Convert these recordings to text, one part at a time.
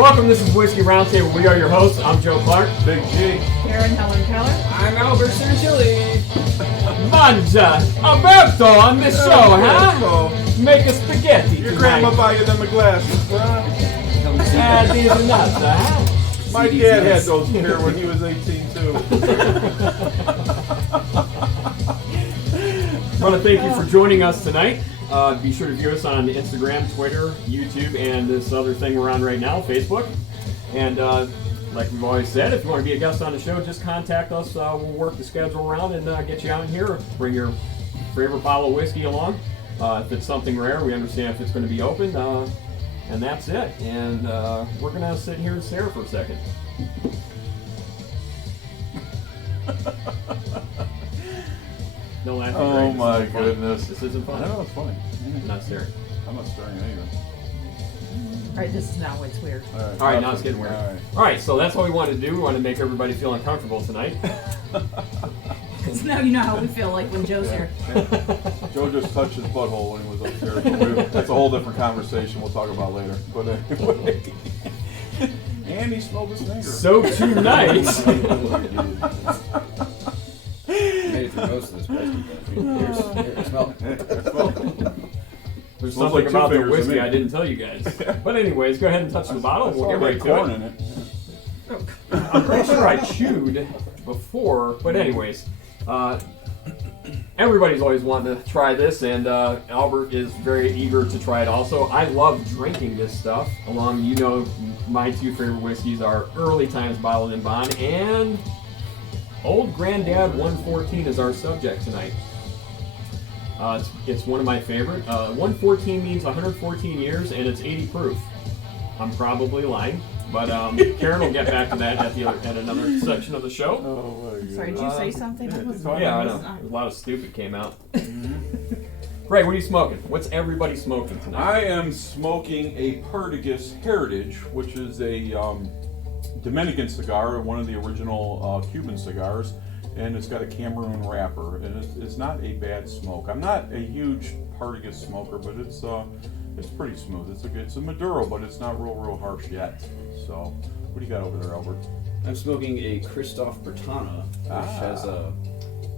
Welcome, this is Whiskey Roundtable. We are your hosts. I'm Joe Clark. Big G. Karen Helen Keller. I'm Albert Sergili. Mangia, Alberto on this show, huh? Make a spaghetti Your tonight. grandma buy you them glasses, huh? These are nuts, huh? My dad had those pair when he was 18 too. I want to thank you for joining us tonight. Be sure to view us on Instagram, Twitter, YouTube, and this other thing we're on right now, Facebook. And like we've always said, if you want to be a guest on the show, just contact us. We'll work the schedule around and get you out here. Bring your favorite bottle of whiskey along. If it's something rare, we understand if it's going to be open. And that's it. And we're going to sit here and stare for a second. No laughing. Oh Greg. my This isn't fun. goodness. This isn't fun. I know, it's funny. I'm not staring. I'm not staring either. Alright, this is now it's weird. All right, now it's getting weird. All right, so that's what we wanted to do. We wanted to make everybody feel uncomfortable tonight. So now you know how we feel like when Joe's here. Joe just touched his butthole when he was upstairs. But that's a whole different conversation we'll talk about later. But anyway. And he smelled his finger. So tonight, Made it through most of this whiskey. Here, smell. there's Smells something like two about the fingers to whiskey me. I didn't tell you guys. But anyways, go ahead and touch the bottle and we'll get right to corn it. in it. I'm pretty sure I chewed before, but anyways, everybody's always wanting to try this, and Albert is very eager to try it also. I love drinking this stuff. My two favorite whiskeys are Early Times Bottled in Bond and Old Granddad 114 is our subject tonight. It's one of my favorite. 114 means 114 years, and it's 80 proof. I'm probably lying, but Karen will get back to that at another section of the show. Oh my god. Sorry, did you say something? Yeah, I know. A lot of stupid came out. Greg, what are you smoking? What's everybody smoking tonight? I am smoking a Perdigus Heritage, which is a Dominican cigar, one of the original Cuban cigars, and it's got a Cameroon wrapper, and it's not a bad smoke. I'm not a huge Perdigus smoker, but it's pretty smooth. It's a Maduro, but it's not real harsh yet. So, what do you got over there, Albert? I'm smoking a Christoph Bertana, which has a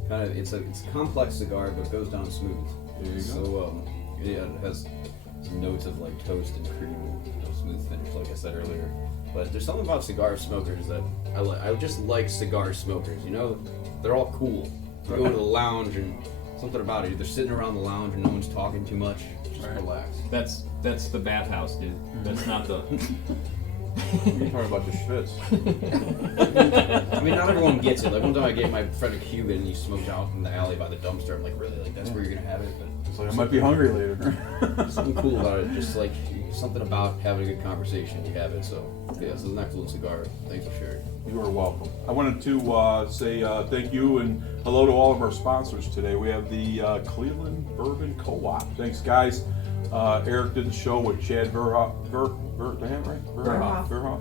kind of it's a complex cigar, but it goes down smooth. There you go. So it has some notes of like toast and cream, smooth finish, like I said earlier. But there's something about cigar smokers that I like. I just like cigar smokers. You know, they're all cool. You go into the lounge and something about it. They're sitting around the lounge and no one's talking too much. Just relax. That's the bathhouse, dude. That's not the. You're talking about the schwitz. I mean, not everyone gets it. Like one time I gave my friend a Cuban and he smoked out in the alley by the dumpster. I'm like, really? Like that's where you're gonna have it? But It's like I might be hungry later. something cool about it. Just like something about having a good conversation. You have it. So yeah, this is an excellent cigar. Thanks for sharing. You are welcome. I wanted to say thank you and hello to all of our sponsors today. We have the Cleveland Bourbon Co-op. Thanks, guys. Eric did the show with Chad Verhoff. Verhoff.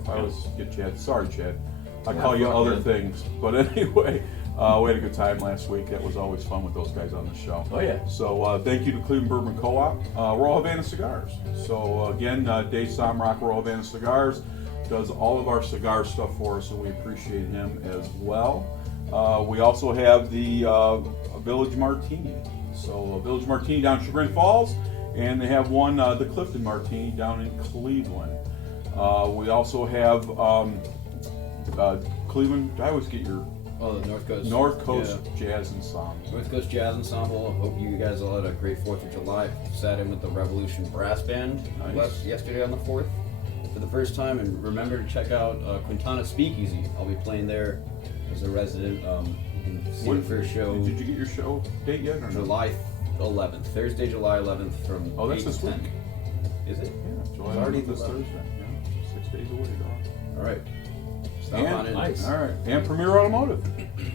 I always get Chad. Sorry, Chad. I call you other things. But anyway, we had a good time last week. That was always fun with those guys on the show. Oh, yeah. So thank you to Cleveland Bourbon Co-op. Royal Havana Cigars. So again, Dave Somrock, Royal Havana Cigars, does all of our cigar stuff for us, and we appreciate him as well. We also have the Village Martini. So Village Martini down in Chagrin Falls, and they have one, the Clifton Martini, down in Cleveland. We also have Cleveland. I always get your Oh, the North Coast Jazz Ensemble. North Coast Jazz Ensemble. I hope you guys all had a great 4th of July. Sat in with the Revolution Brass Band yesterday on the 4th for the first time. And remember to check out Quintana Speakeasy. I'll be playing there as a resident. You can see me for a show. Did you get your show date yet? Or no? July 11th. Thursday, July 11th from 8 that's this to 10. week. Is it? Yeah, July It's already 11th this Thursday. Yeah, 6 days away, dog. All right. Stop And, on in. Nice. All right, and Premier Automotive.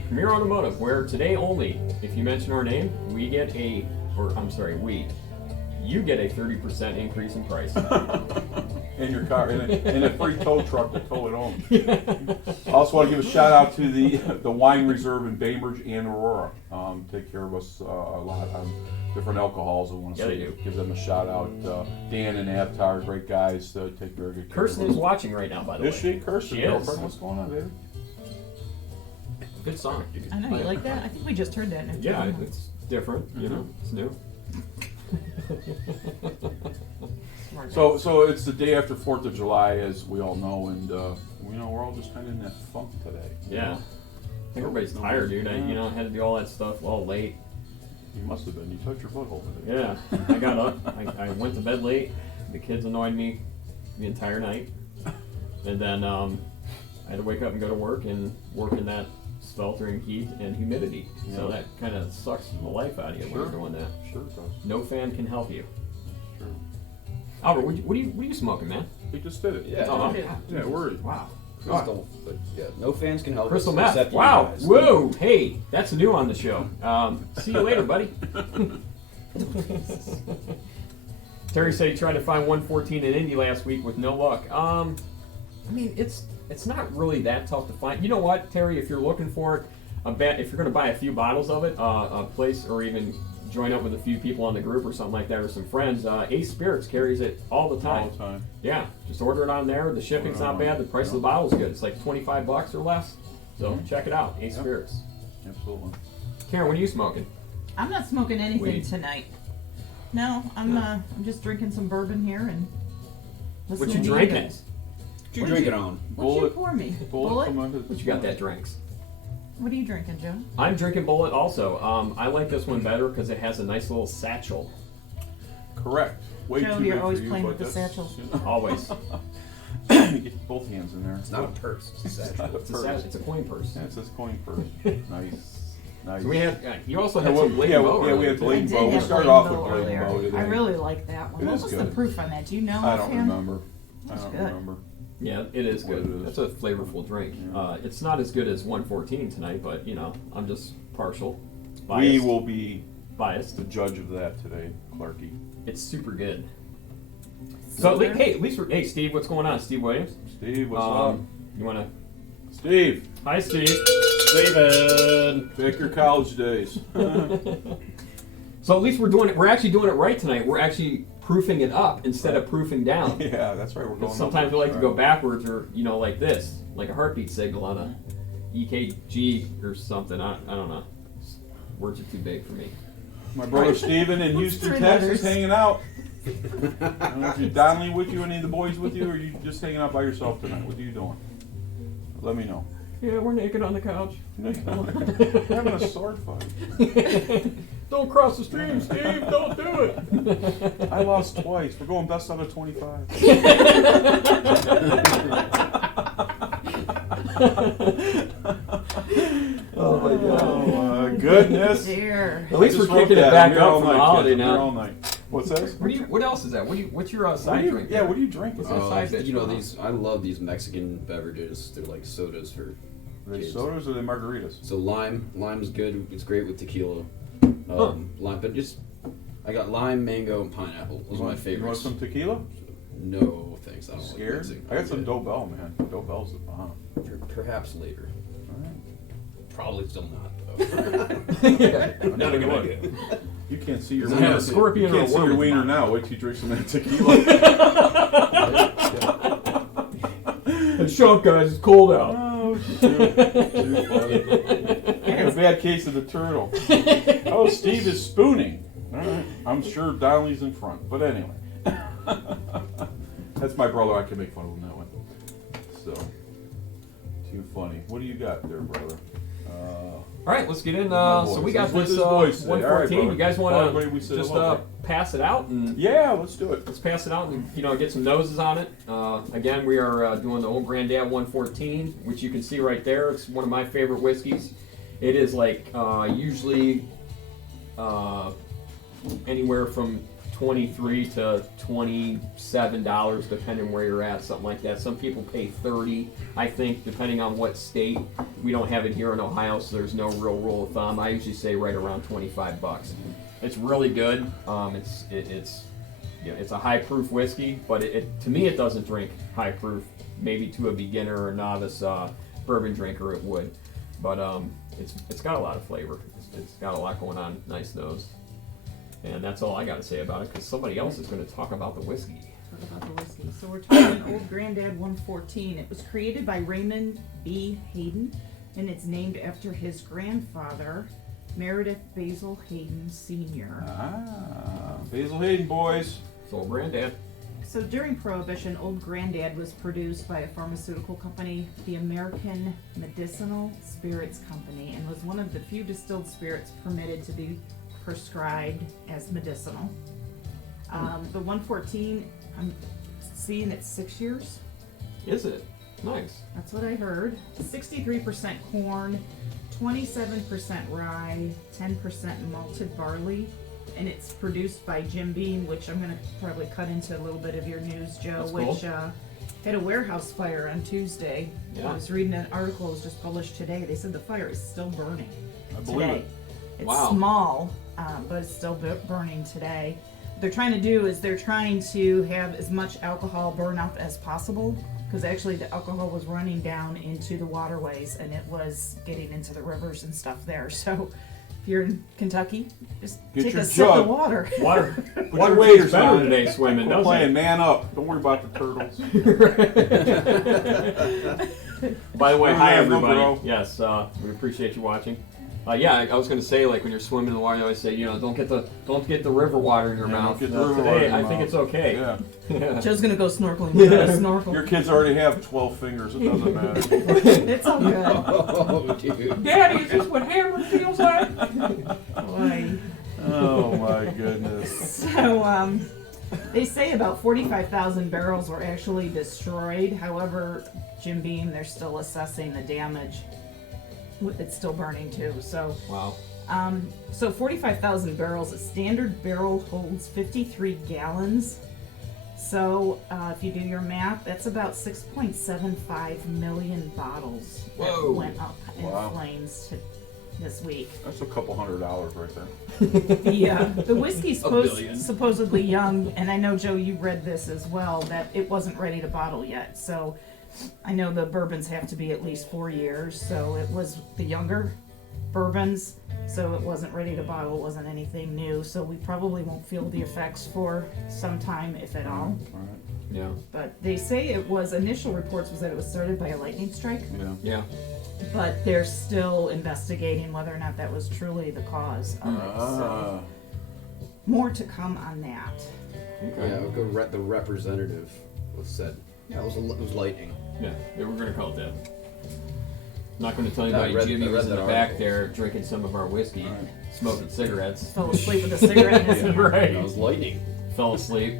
Premier Automotive, where today only, if you mention our name, you get a 30% increase in price. in your car, and a free tow truck to tow it home. I also want to give a shout out to the Wine Reserve in Bainbridge and Aurora. Take care of us a lot on different alcohols. I want to Yeah, say, they do. give them a shout out. Dan and Avatar, great guys. Take very good care Kirsten of us. is watching right now, by the way. Is she? Kirsten, She is. girlfriend, what's going on, baby? Good song. I know, you like that? I think we just heard that. in a Yeah, demo. it's different. You know, it's new. Smart guy. So it's the day after 4th of July, as we all know, and we're all just kind of in that funk today. Yeah. I think everybody's tired, dude. I had to do all that stuff all late. You must have been. You touched your butthole today. Yeah. I got up. I went to bed late. The kids annoyed me the entire night. And then I had to wake up and go to work and work in that sweltering heat and humidity. So that kind of sucks the life out of you when you're doing that. Sure it does. No fan can help you. Sure. Albert, what are you smoking, man? He just did it. Yeah. Oh, Yeah, worried. wow. Crystal, but yeah, no fans can help Crystal us meth. except you Wow. guys. Whoa. Hey, that's new on the show. See you later, buddy. Terry said he tried to find 114 in Indy last week with no luck. I mean, it's not really that tough to find. You know what, Terry? If you're looking for it, if you're going to buy a few bottles of it, a place or even join up with a few people on the group or something like that, or some friends, Ace Spirits carries it all the time. All the time. Yeah, just order it on there. The shipping's not bad. The price of the bottle's good. It's like $25 or less. So check it out, Ace Spirits. Absolutely. Karen, what are you smoking? I'm not smoking anything Weed. tonight. No, I'm just drinking some bourbon here and What listening you to drinking? guys. What you drinking on? What'd you Bullet. pour me? Bullet from What you got that drinks? What are you drinking, Joe? I'm drinking Bullet also. I like this one better because it has a nice little satchel. Correct. Way Joe, too you're big always for you, playing but with the that's, satchels. you know. Always. You get both hands in there. It's not a purse. It's a It's satchel. not a It's a, purse. it's a coin purse. Yeah, it says coin purse. Nice. Nice. So we had. You also had Yeah, some Blade yeah, Bow we earlier, had too. Blade I did Bow. We have started Blade off with Bow Blade earlier. Bow today. I really like that one. It What is was the good. proof on that? Do you know? I don't offhand? remember. I That's don't good. remember. Yeah, it is What good. it is. That's a flavorful drink. Yeah. It's not as good as 114 tonight, but I'm just partial. We Biased. will be Biased. the judge of that today, Clarky. It's super good. So at least hey Steve, what's going on, Steve Williams? Steve, what's up? You wanna? Steve, Hi, Steve. David. back your college days. So at least we're actually doing it right tonight. We're actually proofing it up instead of proofing down. Yeah, that's right. We're going. Sometimes we like to right. go backwards or like this, like a heartbeat signal on a EKG or something. I don't know. Words are too big for me. My brother Steven in What's Houston, 3 Texas, letters? hanging out. I don't know if you're Donnelly with you, any of the boys with you, or you just hanging out by yourself tonight. What are you doing? Let me know. Yeah, we're naked on the couch. Having a sword fight. Don't cross the stream, Steve. Don't do it. I lost twice. We're going best out of 25. Oh my god. Oh my goodness. Dear. At least I we're just wrote kicking it that. back I'm here up all from the night, holiday kids. I'm here now. all night. What's that? What else is that? What's your What side do you- drink? yeah, what are you drinking? What's that side dish? You know going on? these. I love these Mexican beverages. They're like sodas for Are they kids. sodas or are they margaritas? So lime's good. It's great with tequila. Lime, but just I got lime, mango, and pineapple. Those are my You want favorites. some tequila? No thanks. I don't like Scared? mixing. I got some Dobell, man. Dobell's the bomb. Perhaps later. All right. Probably still not though. Yeah, not a good Look. idea. You can't see your Does it have wiener. a scorpion You or can't a see worm your in the wiener bottom? now. Wait till you drink some of that tequila. Hey, shut up, guys. It's cold out. Oh, too funny. I got a bad case of the turtle. Oh, Steve is spooning. All right. I'm sure Donnelly's in front. But anyway. That's my brother. I can make fun of him that way. So, too funny. What do you got there, brother? All right, let's get in. My So boys. we got He's with this his boys today. All right, 114. brother. You guys Tell want everybody we to said just hello. pass it out and Yeah, let's do it. let's pass it out and get some noses on it. Again, we are doing the Old Grandad 114, which you can see right there. It's one of my favorite whiskeys. It is like usually anywhere from $23 to $27, depending where you're at, something like that. Some people pay $30, I think, depending on what state. We don't have it here in Ohio, so there's no real rule of thumb. I usually say right around $25. It's really good. It's it's a high proof whiskey, but to me it doesn't drink high proof. Maybe to a beginner or novice bourbon drinker it would, but it's got a lot of flavor. It's got a lot going on. Nice nose, and that's all I got to say about it because somebody else is going to talk about the whiskey. Talk about the whiskey. So we're talking Old Grandad 114. It was created by Raymond B. Hayden, and it's named after his grandfather, Meredith Basil Hayden Sr. Basil Hayden, boys. It's Old Grandad. So during Prohibition, Old Grandad was produced by a pharmaceutical company, the American Medicinal Spirits Company, and was one of the few distilled spirits permitted to be prescribed as medicinal. The 114, I'm seeing it's 6 years. Is it? Nice. That's what I heard. 63% corn, 27% rye, 10% malted barley, and it's produced by Jim Beam, which I'm going to probably cut into a little bit of your news, Joe, That's which cool. had a warehouse fire on Tuesday. Yeah. I was reading an article that was just published today. They said the fire is still burning I believe today. it. It's Wow. small, but it's still burning today. What they're trying to do is they're trying to have as much alcohol burn up as possible, because actually the alcohol was running down into the waterways and it was getting into the rivers and stuff there. So if you're in Kentucky, just Get take your a sip jug. of water. Water Put water your tastes waders better on. today swimming, We're doesn't playing it? man up. Don't worry about the turtles. By the way, hi Yeah, no everybody. girl. Yes, we appreciate you watching. I was going to say, like when you're swimming in the water, I always say, don't get the river water in your Yeah, mouth. don't get the river water Today, in your I think mouth. it's okay. Yeah. Joe's gonna go snorkeling. We're gonna snorkel. Your kids already have 12 fingers. It doesn't matter. It's all good. Oh, dude. Daddy, is this what hammer feels like? Boy. Oh my goodness. So, they say about 45,000 barrels were actually destroyed. However, Jim Beam, they're still assessing the damage. It's still burning too. So, Wow. so 45,000 barrels. A standard barrel holds 53 gallons. So, if you do your math, that's about 6.75 million bottles that Whoa. went up in Wow. flames this week. That's a couple $100 right there. The whiskey's billion. supposedly young, and I know, Joe, you read this as well, that it wasn't ready to bottle yet. So I know the bourbons have to be at least 4 years, so it was the younger bourbons, so it wasn't ready to bottle, it wasn't anything new, so we probably won't feel the effects for some time, if at all. All right. Yeah. But they say initial reports was that it was started by a lightning strike, Yeah. Yeah. but they're still investigating whether or not that was truly the cause of it. So more to come on that. Okay. Yeah, the representative was said. Yeah, it was lightning. Yeah, we're going to call it that. Not going to tell I anybody read- Jimmy I was read in the that back article. there drinking some of our whiskey, Right. smoking cigarettes. Fell asleep with a cigarette in his hand. Right. That was lightning. Fell asleep.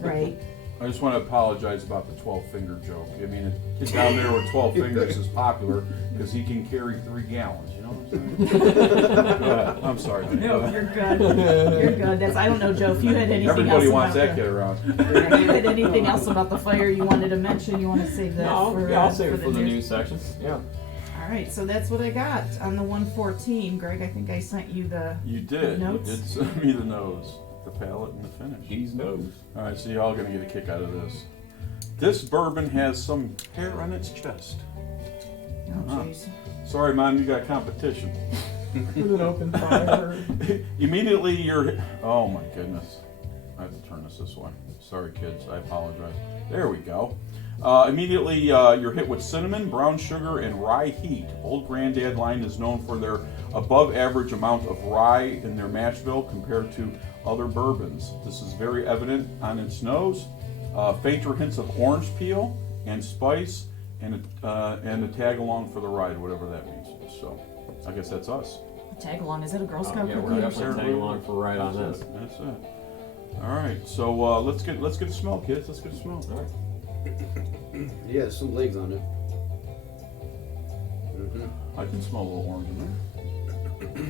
Right. I just want to apologize about the 12-finger joke. I mean, a kid down there with 12 fingers is popular because he can carry 3 gallons. You know what I'm saying? Go ahead. I'm sorry. man. Go No, ahead. you're good. You're good. I don't know, Joe, if you had anything Everybody else wants about that kid around. if you had anything else about the fire you wanted to mention, you want to save that No, for, I'll save it for the news. news section. Yeah. All right, so that's what I got on the 114. Greg, I think I sent you the You did. You notes. did send me the nose, the palate, and the finish. He's knows. All right, so y'all gonna get a kick out of this. This bourbon has some hair on its chest. Oh, jeez. Sorry, Mom, you got competition. With an open fire. Immediately you're, oh my goodness. I have to turn this way. Sorry, kids, I apologize. There we go. Immediately you're hit with cinnamon, brown sugar, and rye heat. Old Grandad line is known for their above average amount of rye in their mash bill compared to other bourbons. This is very evident on its nose. Fainter hints of orange peel and spice, and a tag along for the ride, whatever that means. So, I guess that's us. Tag along. Is it a Girl Scout Yeah, cookie? we're or definitely something? tagging along for a ride on That's this. it. That's it. All right. So let's get a smell, kids. Let's get a smell. All right. Yeah, there's some legs on it. I can smell a little orange in there.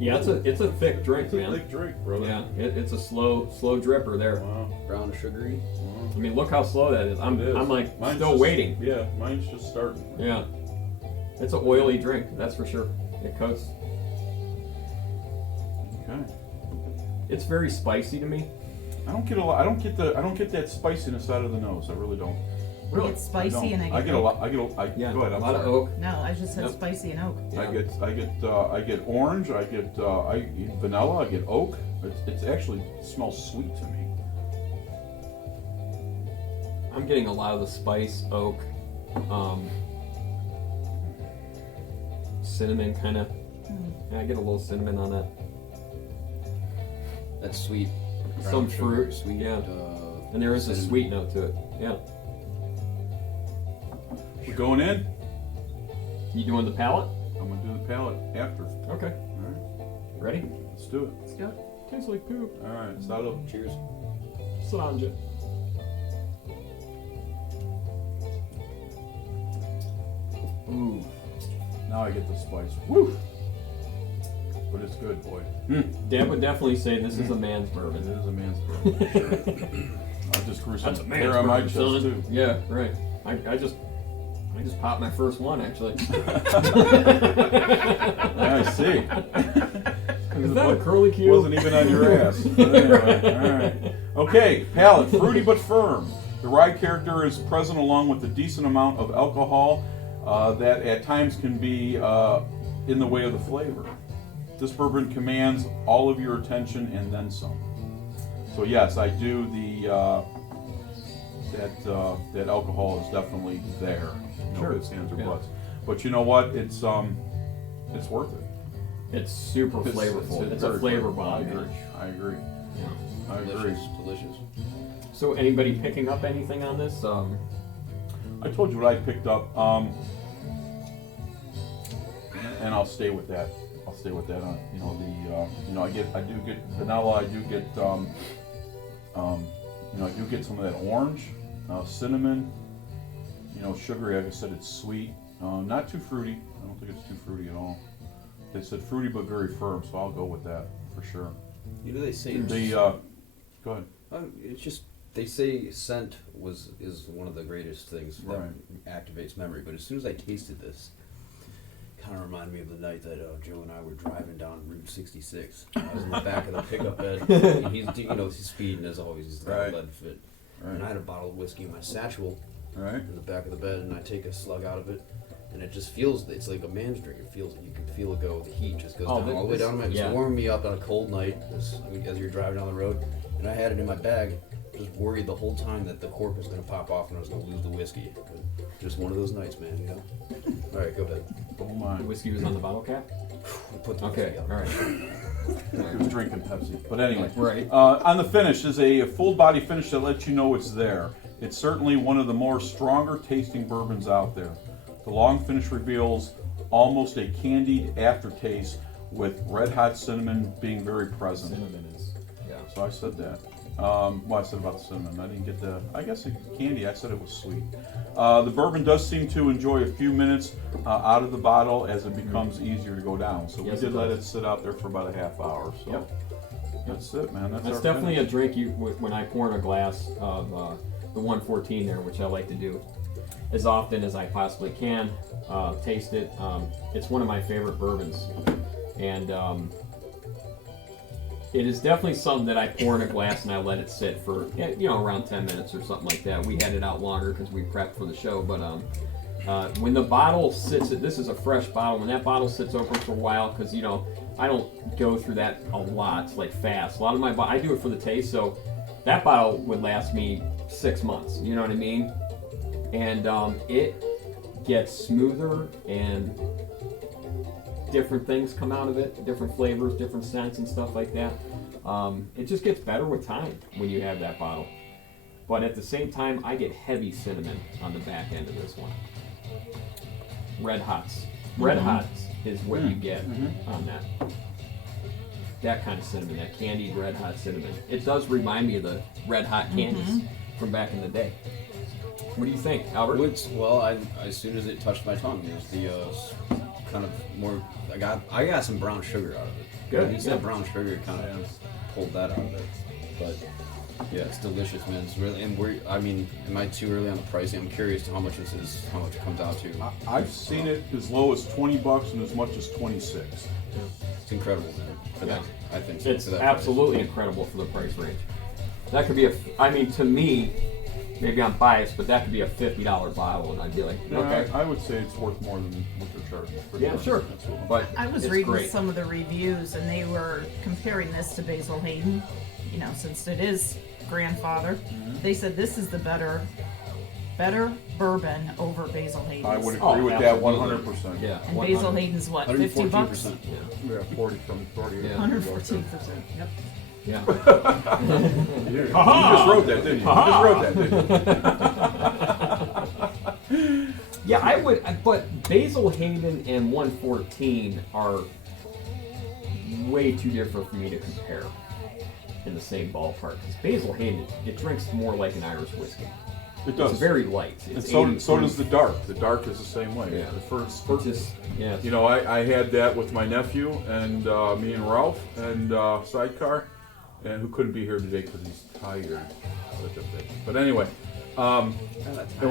Yeah, it's a thick drink, It's a man. big drink, brother. Yeah, it's a slow dripper there. Wow. Brown sugary. I mean, look how slow that is. I'm It is. like Mine's still just- waiting. Yeah, mine's just starting. Yeah, it's an oily drink, that's for sure. It coats. Okay. It's very spicy to me. I don't get a lot. I don't get that spiciness out of the nose. I really don't. Really? It's spicy and I get a lot. Go ahead. A I'm lot of sorry. oak. No, I just said Yep. spicy and oak. Yeah. I get orange. I get vanilla. I get oak. It's actually it smells sweet to me. I'm getting a lot of the spice, oak, cinnamon kind of. Yeah, I get a little cinnamon on that. That's sweet. Some Brown sugar, fruit, sweet. yeah. And there is a cinnamon. sweet note to it. Yeah. We're going in. You doing the palate? I'm gonna do the palate after. Okay. All right. Ready? Let's do it. Let's do it. Tastes like poop. All right. Salud. Cheers. Sanja. Ooh. Now I get the spice. Woo! But it's good, boy. Dad would definitely say this is a man's It bourbon. is a man's bourbon. Sure. I just grew some That's a man's hair on my bourbon, chest son. too. Yeah, right. I just popped my first one actually. I see. Is that a curly Q? Wasn't even on your ass. But anyway, all right. Okay, palate, fruity but firm. The rye character is present along with a decent amount of alcohol that at times can be in the way of the flavor. This bourbon commands all of your attention and then some. So yes, I do that alcohol is definitely there. No Sure. ifs, ands, or Yeah. buts. But you know what? It's worth it. It's super flavorful. It's a very flavor flavorful. bomb. I agree. Yeah. I agree. Delicious. Delicious. So anybody picking up anything on this? I told you what I picked up, and I'll stay with that. I'll stay with that on I do get vanilla. I do get I do get some of that orange, cinnamon. Sugary. Like I said, it's sweet. Not too fruity. I don't think it's too fruity at all. They said fruity but very firm, so I'll go with that for sure. They say Go ahead. it's just they say scent is one of the greatest things that activates memory. But as soon as I tasted this, it kind of reminded me of the night that Joe and I were driving down Route 66. I was in the back of the pickup bed. And he's speeding as always. He's got Right. a lead fit. Right. And I had a bottle of whiskey in my satchel Right. in the back of the bed, and I take a slug out of it. And it just feels, it's like a man's drink. It feels, you can feel it go, the heat just goes down all the way down. It was warming me up on a cold night as you're driving down the road. And I had it in my bag, just worried the whole time that the cork was going to pop off and I was going to lose the whiskey. But just one of those nights, man, All right, go ahead. Oh my. The whiskey was on the bottle cap? Put the Okay, whiskey out. all right. He was drinking Pepsi. But anyway. Right. On the finish is a full body finish that lets you know it's there. It's certainly one of the more stronger tasting bourbons out there. The long finish reveals almost a candied aftertaste with red hot cinnamon being very present. Cinnamon is, yeah. So I said that. I said about the cinnamon. I didn't get I guess the candy, I said it was sweet. The bourbon does seem to enjoy a few minutes out of the bottle as it becomes easier to go down. So we did let it sit out there for about a half hour. So that's it, man. That's our definitely finish. a drink when I pour in a glass of the 114 there, which I like to do as often as I possibly can. Taste it. It's one of my favorite bourbons, and it is definitely something that I pour in a glass and I let it sit for around 10 minutes or something like that. We had it out longer because we prepped for the show, but when the bottle sits, this is a fresh bottle. When that bottle sits open for a while, because I don't go through that a lot, like fast. A lot of my I do it for the taste, so that bottle would last me 6 months. You know what I mean? And it gets smoother and different things come out of it, different flavors, different scents and stuff like that. It just gets better with time when you have that bottle. But at the same time, I get heavy cinnamon on the back end of this one. Red Hots. Red Hots is what you get on that. That kind of cinnamon, that candied Red Hot cinnamon. It does remind me of the Red Hot candies from back in the day. What do you think, Albert? Well, as soon as it touched my tongue, it was the kind of more. I got some brown sugar out of it. Good. When you said brown sugar, it kind of pulled that out of it. But yeah, it's delicious, man. It's really. And am I too early on the pricing? I'm curious to how much this is, how much it comes out to. I've seen it as low as $20 and as much as 26. It's incredible, man. For that, I think so, It's for that absolutely incredible for the price range. That could be I mean, to me, maybe I'm biased, but that could be a $50 bottle, and I'd be like, okay. I would say it's worth more than what they're charging. Yeah, sure. But I was it's reading great. some of the reviews, and they were comparing this to Basil Hayden. You know, since it is grandfather, they said this is the better bourbon over Basil Hayden's. I would agree with that 100%. Yeah. And Basil Hayden's what, 50 bucks? 114%. Yeah, 40 from 40. Yeah. 114%. Yep. Yeah. You just wrote that, didn't you? You just wrote that, didn't you? Yeah, I would, but Basil Hayden and 114 are way too different for me to compare in the same ballpark. Because Basil Hayden, it drinks more like an Irish whiskey. It does. It's very light. And It's so 80 does proof. the dark. The dark is the same way. Yeah. The first Just, yeah. you know, I had that with my nephew and me and Ralph and Sidecar, and who couldn't be here today because he's tired. Such a bitch. But anyway, and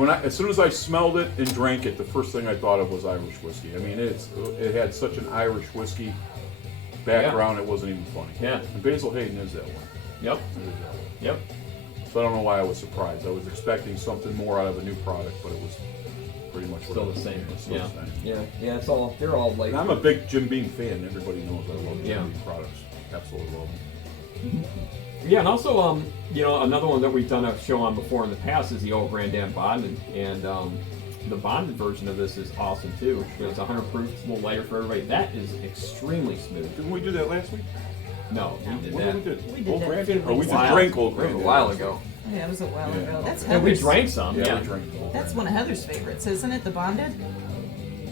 as soon as I smelled it and drank it, the first thing I thought of was Irish whiskey. I mean, it had such an Irish whiskey background, it wasn't even funny. Yeah. And Basil Hayden is that one. Yep. It is that one. Yep. So I don't know why I was surprised. I was expecting something more out of a new product, but it was pretty much Still what the it same. was. Still Yeah. the same. Yeah. Yeah. It's all. They're all like. And I'm a big Jim Beam fan. Everybody knows I love Jim Yeah. Beam products. Absolutely love them. Yeah, and also, you know, another one that we've done a show on before in the past is the old Grandam Bonded, and the bonded version of this is awesome too. You know, it's 100 proof, it's a little lighter for everybody. That is extremely smooth. Didn't we do that last week? No, we did What that. did we do? We did Old that a Grandin? few Or we weeks just ago. drank Old It was Grandin. a while ago. Yeah, it was a while Yeah. ago. That's And we Heather's. drank some. Yeah, Yeah. we drank Old That's Grandin. one of Heather's favorites, isn't it? The bonded.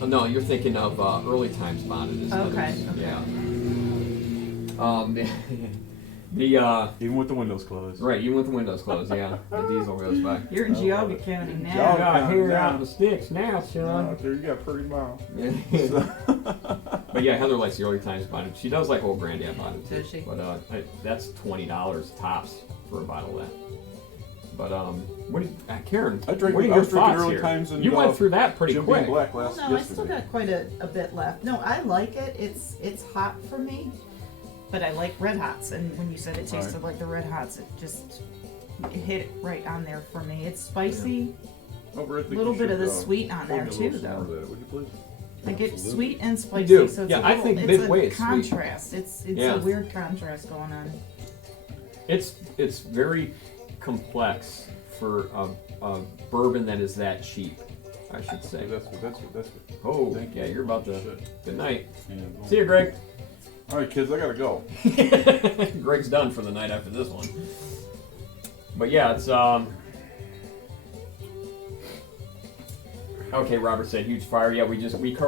Oh, no, you're thinking of early times bonded. Is Okay, others. okay. Yeah. The Even with the windows closed. right, even with the windows closed, yeah, the diesel goes by. You're in Geauga County now. Geauga. Got hair Yeah. out of the sticks now, Oh, Sean. there you got pretty mouth. But yeah, Heather likes the early times bonded. She does like old Grandad bonded too. Does she? But that's $20 tops for a bottle of that. But what do you, Karen? I drank- what are I your was drinking thoughts early here? times and, you went through that pretty Jim quick. Beam Black Well, last no, I still yesterday. got quite a bit left. No, I like it. It's hot for me, but I like Red Hots. And when you said it tasted like the Red Hots, it hit it right on there for me. It's spicy. Over, I think Little you bit of should, the sweet on pour there me a too, little some more though. of that, would you please? I get Absolutely. sweet and spicy. do. So it's Yeah, a I little, think it's midway a is sweet. contrast. It's Yeah. a weird contrast going on. It's very complex for a bourbon that is that cheap, I should say. Okay, that's good. Oh, Thank yeah, you. you're about to. Shit. Good night. Yeah, go See you, on. Greg. All right, kids, I gotta go. Greg's done for the night after this one. But yeah, it's okay. Robert said huge fire. Yeah,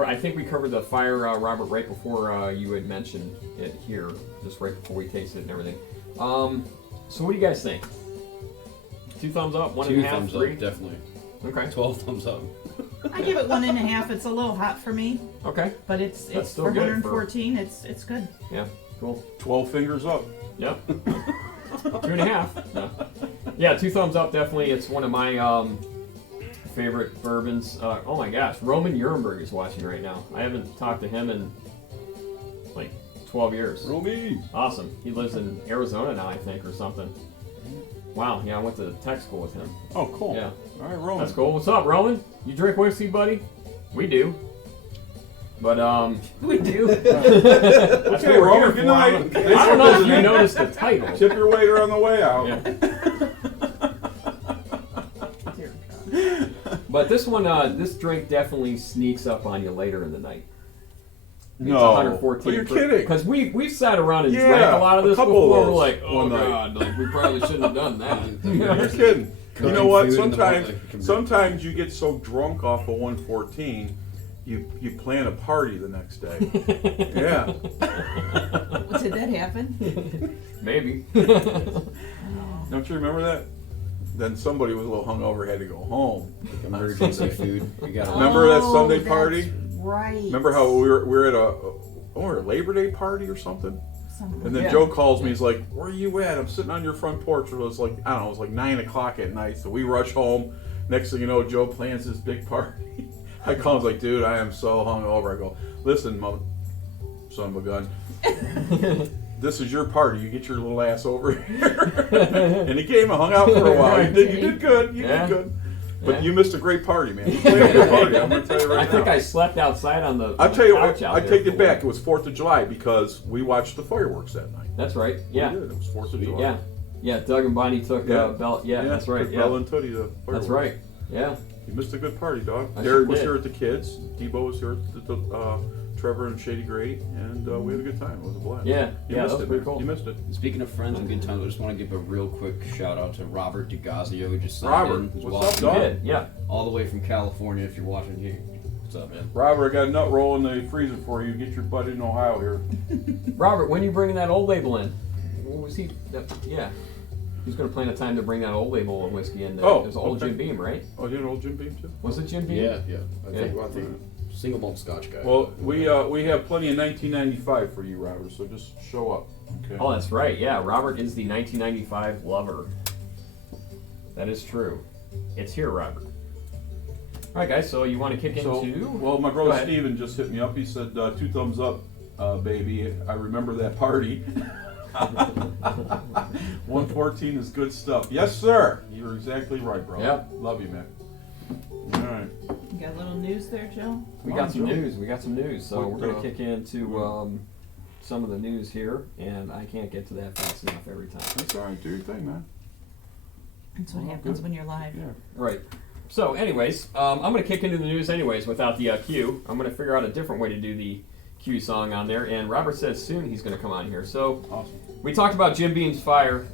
I think we covered the fire, Robert, right before you had mentioned it here, just right before we tasted it and everything. So what do you guys think? 2 thumbs up, 1.5, 2 thumbs 3. up, definitely. Okay. 12 thumbs up. I give it 1.5. It's a little hot for me, Okay. but it's still for good for- 114. It's good. Yeah. Cool. 12 fingers up. Yep. 2.5. Yeah. Yeah, 2 thumbs up, definitely. It's one of my favorite bourbons. Oh my gosh, Roman Nuremberg is watching right now. I haven't talked to him in like 12 years. Romy. Awesome. He lives in Arizona now, I think, or something. Wow, yeah, I went to tech school with him. Oh, cool. Yeah. All right, Roman. That's cool. What's up, Roman? You drink whiskey, buddy? We do. But, We do. that's Okay, what we're Roman, here good for. night. I don't know if you noticed the title. Tip your waiter on the way out. Yeah. Dear God. But this one, this drink definitely sneaks up on you later in the night. It's No. 114. Oh, you're kidding. Because we've sat around and Yeah, drank a lot of a this couple before. of We're those like, oh one night. god, like we probably shouldn't have done that. You're kidding. You Cooking know what? food in the morning. Sometimes you get so drunk off of 114, you plan a party the next day. Yeah. Did that happen? Maybe. Don't you remember that? Then somebody was a little hungover, had to go home. Emergency food. We got Remember that Sunday that's party? Right. Remember how we were at a Labor Day party or something? And then Yeah. Joe calls me. He's like, "Where are you at?" I'm sitting on your front porch. It was like, I don't know, it was like 9 o'clock at night. So we rush home. Next thing you know, Joe plans this big party. I call him, like, "Dude, I am so hungover." I go, "Listen, son of a gun, this is your party. You get your little ass over here. And he came and hung out for a while. You did good. You did good. But you missed a great party, man. You played a good party. I'm going to tell you right now. I think I slept outside on the I'll tell you couch what, out I there take for it back. It was 4th of July because we watched the fireworks that night. That's right. Yeah. We did. It was 4th of July. Yeah. Yeah, Doug and Bonnie took Bell. Yeah, that's right. Took Yeah. Bell and Tootie to fireworks. That's right. Yeah. You missed a good party, dog. I Derek sure was did. here at the kids. Debo was here at the Trevor and Shady Grady, and we had a good time. It was a blast. Yeah. You Yeah, missed that was it, pretty man. cool. You missed it. Speaking of friends and good times, I just want to give a real quick shout out to Robert DeGazio, who just signed Robert, in. Who's what's watching up, You dog? did. Yeah. all the way from California. If you're watching here, what's up, man? Robert, I got a nut roll in the freezer for you. Get your butt in Ohio here. Robert, when are you bringing that Old Label in? What was he? Yeah. He's going to plan a time to bring that Old Label of whiskey in. Oh, it was Old okay. Jim Beam, right? Oh, you know old Jim Beam too? Was it Jim Beam? Yeah. I Yeah. think single malt Scotch guy. Well, we have plenty of 1995 for you, Robert. So just show up. Okay. Oh, that's right. Yeah, Robert is the 1995 lover. That is true. It's here, Robert. All right, guys. So you want to kick into? Well, my Go brother ahead. Steven just hit me up. He said, 2 thumbs up, baby. I remember that party. 114 is good stuff. Yes, sir. You're exactly right, brother. Yep. Love you, man. All right. You got a little news there, Joe? We Come got on, some Joe. news. We got some news. So What, we're going to uh, kick into some of the news here, and I can't get to that fast enough every time. That's all right. Do your thing, man. That's what Oh, happens good. when you're live. Yeah. Right. So, anyways, I'm going to kick into the news anyways without the cue. I'm going to figure out a different way to do the cue song on there, and Robert says soon he's going to come on here. So, Awesome. we talked about Jim Beam's Fire.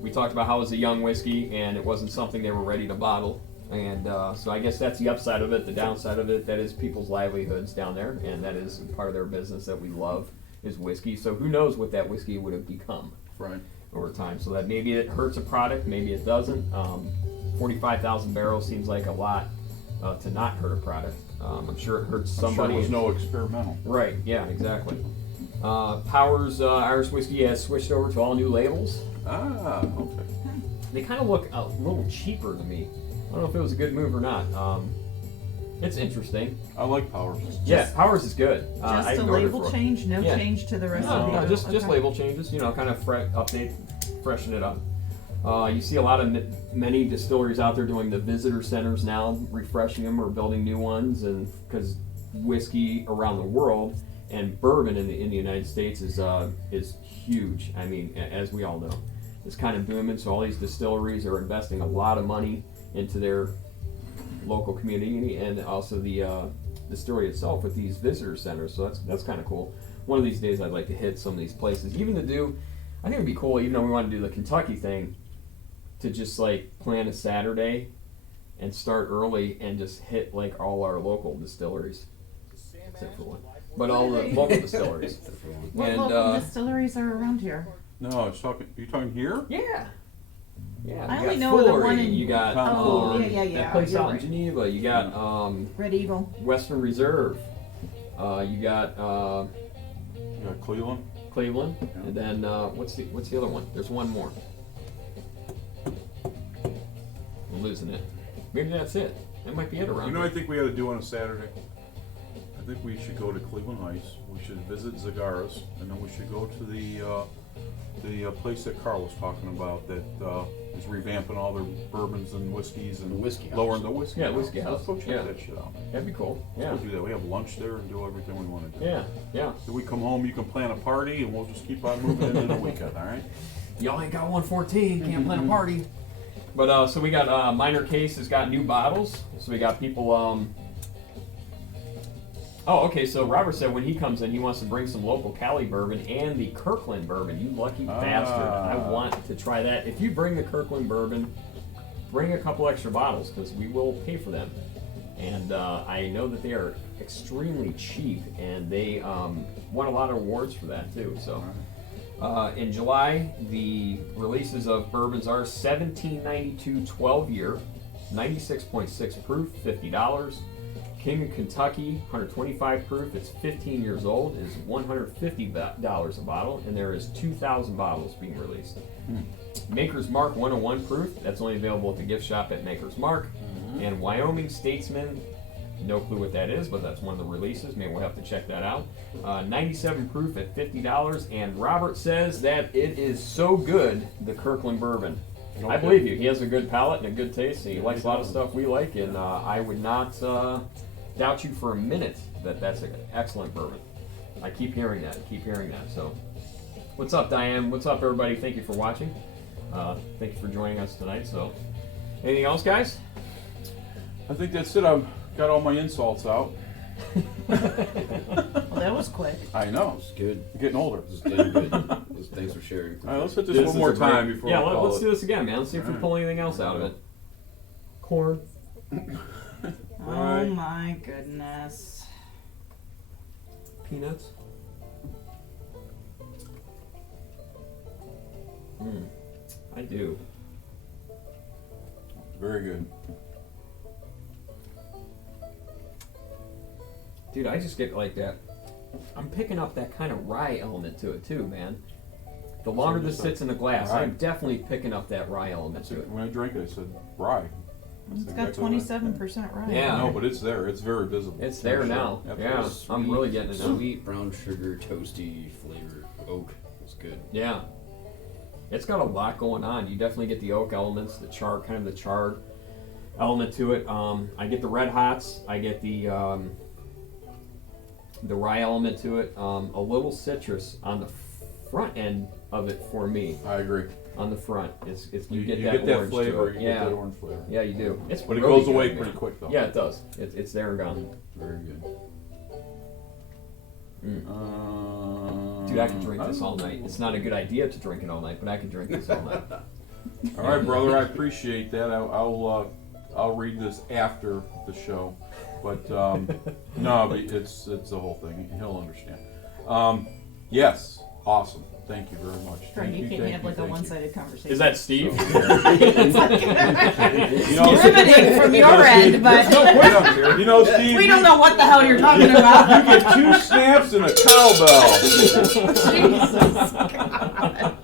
We talked about how it was a young whiskey, and it wasn't something they were ready to bottle. And so I guess that's the upside of it. The downside of it, that is people's livelihoods down there, and that is part of their business that we love is whiskey. So who knows what that whiskey would have become Right. over time. So that maybe it hurts a product, maybe it doesn't. 45,000 barrels seems like a lot to not hurt a product. I'm sure it hurts somebody. I'm sure it was no experimental. Right, yeah, exactly. Powers Irish Whiskey has switched over to all new labels. Ah, okay. They kind of look a little cheaper to me. I don't know if it was a good move or not. It's interesting. I like Powers. Yeah, Powers is good. I Just a ignored it label for- change? No Yeah. change to the rest No, of the no, just Okay. label changes. You know, kind of update, freshen it up. You see a lot of many distilleries out there doing the visitor centers now, refreshing them or building new ones, and because whiskey around the world and bourbon in the United States is huge. I mean, as we all know, it's kind of booming. So all these distilleries are investing a lot of money into their local community and also the distillery itself with these visitor centers. So that's kind of cool. One of these days, I'd like to hit some of these places, even to do. I think it'd be cool, even though we want to do the Kentucky thing, to just like plan a Saturday and start early and just hit like all our local distilleries, except for one, but all the local distilleries. What And local distilleries are around here? No, I was talking. You talking here? yeah. Yeah, I you only got know the Foolery, one in- you got Oh, yeah. that place You're out right. in Geneva. You got Red Eagle. Western Reserve. You got You got Cleveland. Cleveland, Yeah. and then what's the other one? There's one more. I'm losing it. Maybe that's it. That might be it around. You know, I here. think we ought to do on a Saturday. I think we should go to Cleveland Heights. We should visit Zagaras, and then we should go to the place that Carl was talking about that is revamping all their bourbons and whiskeys and The whiskey house. lowering the whiskey. Yeah, whiskey Let's house. go check Yeah. that shit out. That'd be cool. Yeah. Let's go do that. We have lunch there and do everything we want to do. Yeah. Yeah. Then we come home, you can plan a party, and we'll just keep on moving into the weekend. All right? Y'all ain't got 114. Can't plan a party. But so we got Minor Case has got new bottles. So we got people. Oh, okay. So Robert said when he comes in, he wants to bring some local Cali bourbon and the Kirkland bourbon. You lucky bastard! I want to try that. If you bring the Kirkland bourbon, bring a couple extra bottles because we will pay for them. And I know that they are extremely cheap, and they won a lot of awards for that too. So. In July, the releases of bourbons are 1792 12 year, 96.6 proof, $50. King Kentucky, 125 proof, it's 15 years old, is $150 a bottle, and there is 2,000 bottles being released. Maker's Mark 101 proof, that's only available at the gift shop at Maker's Mark. And Wyoming Statesman No clue what that is, but that's one of the releases. Maybe we'll have to check that out. 97 proof at $50. And Robert says that it is so good, the Kirkland bourbon. Okay. I believe you. He has a good palate and a good taste. And he likes a lot of does. stuff we like, and I would not doubt you for a minute that that's an excellent bourbon. I keep hearing that. So, what's up, Diane? What's up, everybody? Thank you for watching. Thank you for joining us tonight. So, anything else, guys? I think that's it. I've got all my insults out. Well, that was quick. I know. It's good. I'm getting older. This is damn good. Thanks for sharing. All right, let's hit this, This one is more a great- time before Yeah, we call let's it. do this again, man. Let's see if we pull anything else out of it. Corn. Oh Right. my goodness. Peanuts. I do. Very good. Dude, I just get like that. I'm picking up that kind of rye element to it too, man. The longer this sits in the glass, Rye. I'm definitely picking up that rye element to it. When I drank it, I said rye. It's That's got exactly what I- 27% right. Yeah. No, but it's there. It's very visible. It's there now. Absolutely. Yeah, I'm really getting it now. Sweet brown sugar, toasty flavor. Oak. It's good. Yeah. It's got a lot going on. You definitely get the oak elements, the charred, kind of the charred element to it. I get the red hots. I get the rye element to it. A little citrus on the front end of it for me. I agree. On the front, it's you You get get that orange flavor. to it. You Yeah, get that orange flavor. yeah, you do. It's But it really goes good, away man. pretty quick, though. Yeah, it does. It's there and gone. Very good. Dude, I could drink this all night. It's not a good idea to drink it all night, but I could drink this all night. All right, brother. I appreciate that. I'll read this after the show, but no, but it's the whole thing. He'll understand. Yes, awesome. Thank you very much. Trying Thank you can't thank have like a thank you. one-sided conversation. Is that Steve? You know, riveting from your end, but you know, Steve. we don't know what the hell you're talking about. You get 2 snaps and a cowbell. Jesus God.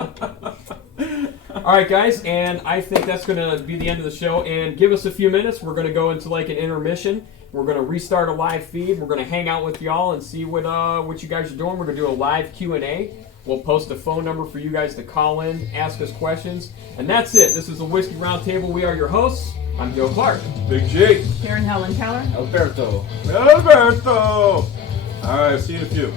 All right, guys, and I think that's going to be the end of the show. And give us a few minutes. We're going to go into like an intermission. We're going to restart a live feed. We're going to hang out with y'all and see what you guys are doing. We're going to do a live Q&A. We'll post a phone number for you guys to call in, ask us questions. And that's it. This is the Whiskey Roundtable. We are your hosts. I'm Joe Clark. Big Jake. Karen Helen Keller. Alberto. Alberto. All right, see you in a few.